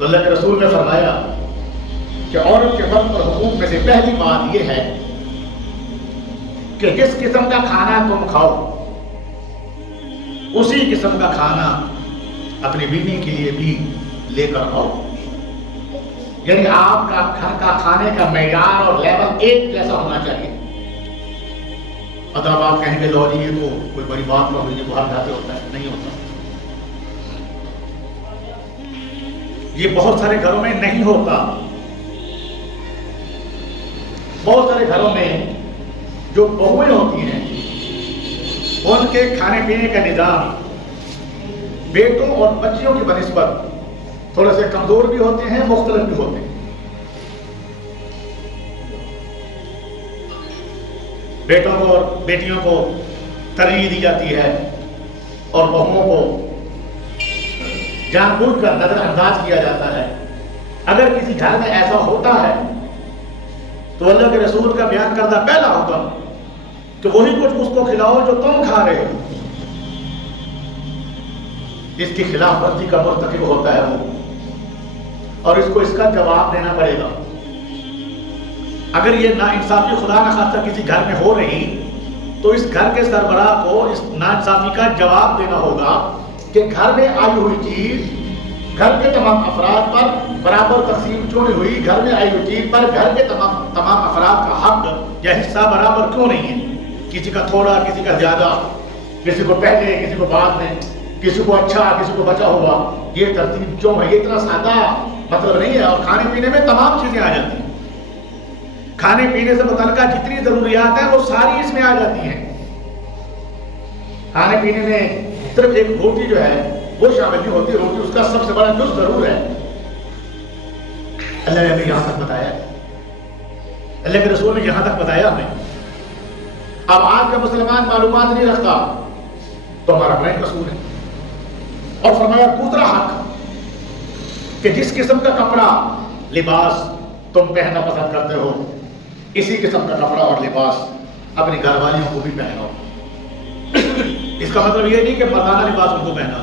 تو اللہ کے رسول نے فرمایا کہ عورت کے وقت پر حقوق میں سے پہلی بات یہ ہے کہ جس قسم کا کھانا تم کھاؤ اسی قسم کا کھانا اپنی بیوی کے لیے بھی لے کر آؤ. یعنی آپ کا گھر کا کھانے کا معیار اور لیول ایک جیسا ہونا چاہیے. اب آپ کہیں گے لو جی یہ تو کوئی بڑی بات نہ ہوئی، یہ باہر جاتے ہوتا ہے. نہیں ہوتا، یہ بہت سارے گھروں میں نہیں ہوتا. بہت سارے گھروں میں جو بہویں ہوتی ہیں ان کے کھانے پینے کا نظام بیٹوں اور بچیوں کی بنسبت تھوڑے سے کمزور بھی ہوتے ہیں، مختلف بھی ہوتے ہیں. بیٹوں کو اور بیٹیوں کو ترجیح دی جاتی ہے اور بہوؤں کو جان بوجھ کر نظر انداز کیا جاتا ہے. اگر کسی گھر میں ایسا ہوتا ہے تو اللہ کے رسول کا بیان کردہ پہلا حکم کہ وہی کچھ اس کو کھلاؤ جو تم کھا رہے ہو. اس کی خلاف ورزی کا مرتکب ہوتا ہے وہ، اور اس کو اس کا جواب دینا پڑے گا. اگر یہ ناانصافی خدا نہ خواستہ کسی گھر میں ہو رہی تو اس گھر کے سربراہ کو اس ناانصافی کا جواب دینا ہوگا کہ گھر میں آئی ہوئی چیز گھر کے تمام افراد پر برابر تقسیم کیوں نہیں ہوئی، گھر میں آئی ہوئی چیز پر گھر کے تمام افراد کا حق یا حصہ برابر کیوں نہیں ہے. کسی کا تھوڑا، کسی کا زیادہ، کسی کو پہلے، کسی کو بعد میں، کسی کو اچھا، کسی کو بچا ہوا. یہ ترتیب کیوں ہے؟ یہ اتنا سادہ مطلب نہیں ہے. اور کھانے پینے میں تمام چیزیں آ جاتی ہیں. کھانے پینے سے متعلقہ جتنی ضروریات ہیں وہ ساری اس میں آ جاتی ہیں. کھانے پینے میں صرف ایک روٹی جو ہے وہ شامل نہیں ہوتی. روٹی اس کا سب سے بڑا جز ضرور ہے. اللہ نے ہمیں یہاں تک بتایا، اللہ کے رسول نے یہاں تک بتایا ہمیں. اب آج کا مسلمان معلومات نہیں رکھتا تو ہمارا بڑا قصور ہے. اور فرمایا دوسرا حق کہ جس قسم کا کپڑا لباس تم پہننا پسند کرتے ہو اسی قسم کا کپڑا اور لباس اپنی گھر والیوں کو بھی پہناؤ. اس کا مطلب یہ نہیں کہ مردانہ لباس ان کو پہنا.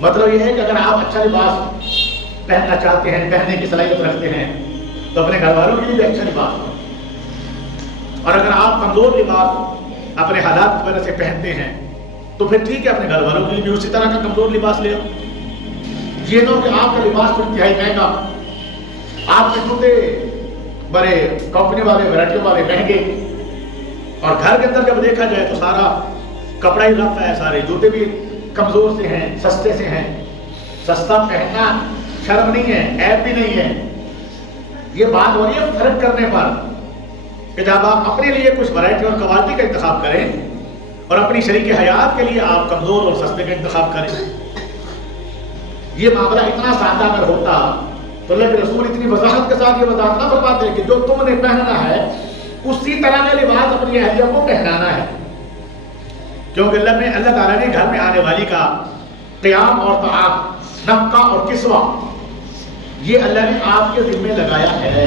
مطلب یہ ہے کہ اگر آپ اچھا لباس پہننا چاہتے ہیں، پہننے کی صلاحیت رکھتے ہیں تو اپنے گھر والوں کے لیے بھی اچھا لباس ہو. اور اگر آپ کمزور لباس اپنے حالات کی وجہ سے پہنتے ہیں تو پھر ٹھیک ہے، اپنے گھر والوں کے لیے بھی اسی طرح کا کمزور لباس لے آؤ. یہ نہ کہ آپ کا لباس تو انتہائی مہنگا، آپ کے جوتے بڑے کمپنی والے، ورائٹی والے مہنگے، اور گھر کے اندر جب دیکھا جائے تو سارا کپڑا ہی رف ہے، سارے جوتے بھی کمزور سے ہیں، سستے سے ہیں. سستا پہننا شرم نہیں ہے، عیب بھی نہیں ہے. یہ بات ہو رہی ہے فرق کرنے پر کہ جب آپ اپنے لیے کچھ ورائٹی اور کوالٹی کا انتخاب کریں اور اپنی شریک حیات کے لیے آپ کمزور اور سستے کا انتخاب کریں. یہ معاملہ اتنا سادہ اگر ہوتا تو اللہ کے رسول اتنی وضاحت کے ساتھ یہ وضاحت نہ فرماتے کہ جو تم نے پہننا ہے اسی طرح کا لباس اپنی اہلیہ کو پہنانا ہے. کیونکہ اللہ تعالیٰ نے گھر میں آنے والی کا قیام اور طعام، نفقہ اور کسوہ یہ اللہ نے آپ کے ذمہ لگایا ہے.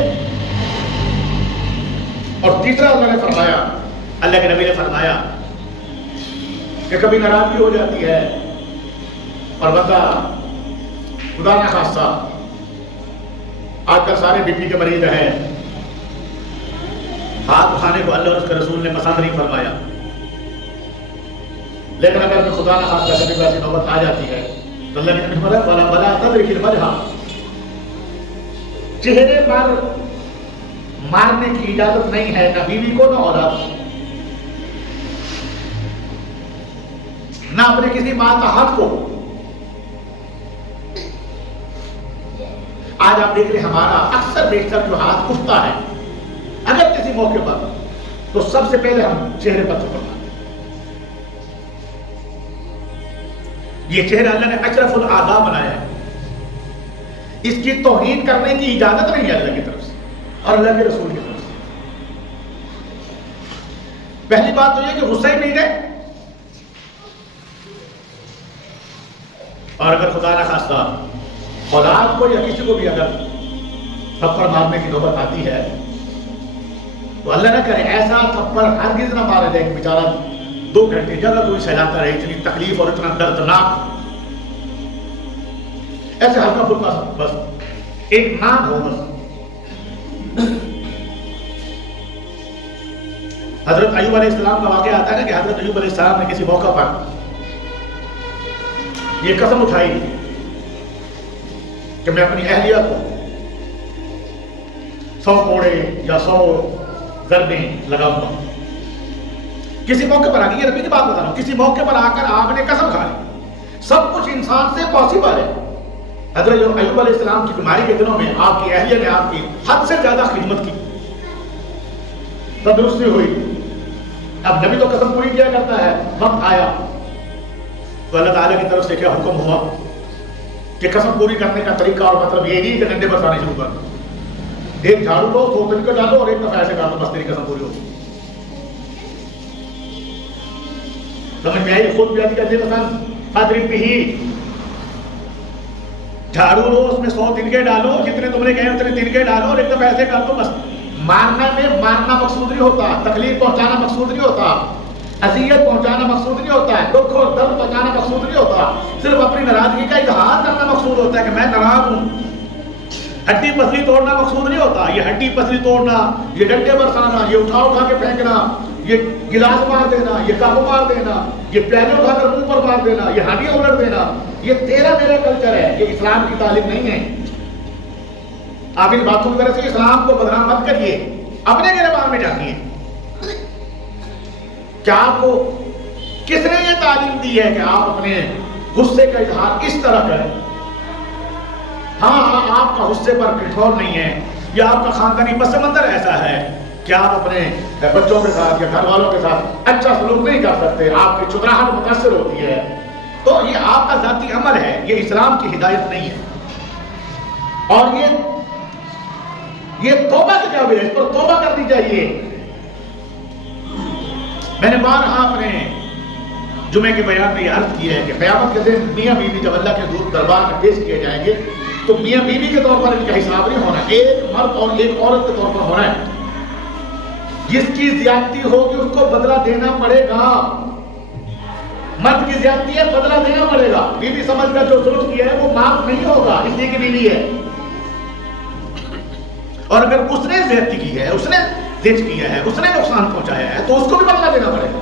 اور تیسرا اللہ نے فرمایا، اللہ کے نبی نے فرمایا کہ کبھی ناراضگی ہو جاتی ہے اور بندہ خدا نہ خواستہ، آج کل سارے بی پی کے مریض ہیں، ہاتھ اٹھانے کو اللہ اور اس کے رسول نے پسند نہیں فرمایا. لیکن اگر خدا نہ خواستہ کبھی ایسی نوبت آ جاتی ہے تو اللہ نے فرمایا وَلَا تَدْرِكِ الْوَجْهَ، چہرے پر مارنے کی اجازت نہیں ہے، نہ بیوی کو نہ اولاد کو، نہ اپنے کسی ماتحت کو. آج آپ دیکھ رہے ہمارا اکثر بیشتر جو ہاتھ اٹھتا ہے اگر کسی موقع پر تو سب سے پہلے ہم چہرے پر تھپڑتے ہیں. یہ چہرہ اللہ نے اشرف الاعضاء بنایا ہے، اس کی توہین کرنے کی اجازت نہیں ہے اللہ کی طرف سے اور اللہ کے رسول کی طرف سے. پہلی بات تو یہ کہ غصہ ہی نہیں گئے، اور اگر خدا نہ خواستہ اولاد کو یا کسی کو بھی اگر تھپڑ مارنے کی نوبت آتی ہے تو اللہ نہ کرے ایسا تھپڑ ہرگز نہ مارے دے کہ بیچارہ 2 گھنٹے جگہ کوئی سہلاتا رہے. اتنی تکلیف اور اتنا دردناک ایسے ہلکا پھلکا سا بس ایک نام ہو بس. حضرت ایوب علیہ السلام کا واقعہ آتا ہے نا کہ حضرت ایوب علیہ السلام نے کسی موقع پر یہ قسم اٹھائی کہ میں اپنی اہلیہ کو 100 کوڑے یا 100 ضربیں لگاؤں گا. کسی موقع پر آ گئی، یہ ربی کی بات بتا رہا ہوں، کسی موقع پر آ کر آپ نے قسم کھا لی. سب کچھ انسان سے پاسبل ہے. حضرت ایوب علیہ السلام کی بیماری کے دنوں میں آپ کی اہلیہ نے آپ کی حد سے زیادہ خدمت کی، تندرستی ہوئی. اب نبی تو قسم پوری کیا کرتا ہے. وقت آیا تو اللہ تعالیٰ کی طرف سے کیا حکم ہوا کہ قسم پوری کرنے کا طریقہ اور مطلب یہ نہیں کہ ڈنڈے بسانے شروع کر. ایک جھاڑو دو، 2 طریقے ڈالو اور ایک دفعہ ایسے کر دو، بس تیری قسم پوری ہوگی. سمجھ میں آئی؟ خود بیعت کرنے پسند فاضرب بھی، جھاڑو لو، اس میں 100 تنکے ڈالو، جتنے تم نے کہے اتنے تنکے ڈالو اور ایک دفعہ ایسے کر دو بس. مارنا میں مارنا مقصود نہیں ہوتا، تکلیف پہنچانا مقصود نہیں ہوتا، اذیت پہنچانا مقصود نہیں ہوتا ہے، دکھ اور درد پہنچانا مقصود نہیں ہوتا. صرف اپنی ناراضگی کا اظہار کرنا مقصود ہوتا ہے کہ میں ناراض ہوں. ہڈی پسلی توڑنا مقصود نہیں ہوتا. یہ ہڈی پسلی توڑنا، یہ ڈنڈے برسانا، یہ اٹھا کے پھینکنا، یہ گلاس مار دینا، یہ کپ مار دینا، یہ پیالے اٹھا کر منہ پر مار دینا، یہ ہڈیاں الٹ دینا، یہ تیرا میرا کلچر ہے. یہ اسلام کی تعلیم نہیں ہے. آپ ان باتوں کی طرح سے اسلام کو بدنام مت کریے، اپنے گربان میں جاکیے. کیا آپ کو کس نے یہ تعلیم دی ہے کہ آپ اپنے غصے کا اظہار اس طرح کریں؟ ہاں آپ کا غصے پر کنٹرول نہیں ہے، یا آپ کا خاندانی پس منظر ایسا ہے کہ آپ اپنے بچوں کے ساتھ یا گھر والوں کے ساتھ اچھا سلوک نہیں کر سکتے، آپ کی چتراہٹ متاثر ہوتی ہے، تو یہ آپ کا ذاتی عمل ہے، یہ اسلام کی ہدایت نہیں ہے. اور یہ توبہ کی کیا وجہ ہے؟ اس پر توبہ کرنی چاہیے. میں نے بارہا اپنے جمعے کے بیان میں یہ عرض کی ہے کہ قیامت کے دن میاں بیوی جب اللہ کے حضور دربار میں پیش کیے جائیں گے تو میاں بیوی کے طور پر ان کا حساب نہیں ہونا، ایک مرد اور ایک عورت کے طور پر ہونا ہے. جس کی زیادتی ہوگی اس کو بدلہ دینا پڑے گا. مرد کی زیادتی ہے، بدلہ دینا پڑے گا. بیوی سمجھ کر جو ظلم کیا ہے وہ معاف نہیں ہوگا، اس لیے کہ بیوی ہے. اور اگر اس نے زیادتی کی ہے، اس نے زج کیا ہے، اس نے نقصان پہنچایا ہے تو اس کو بھی بدلہ دینا پڑے گا.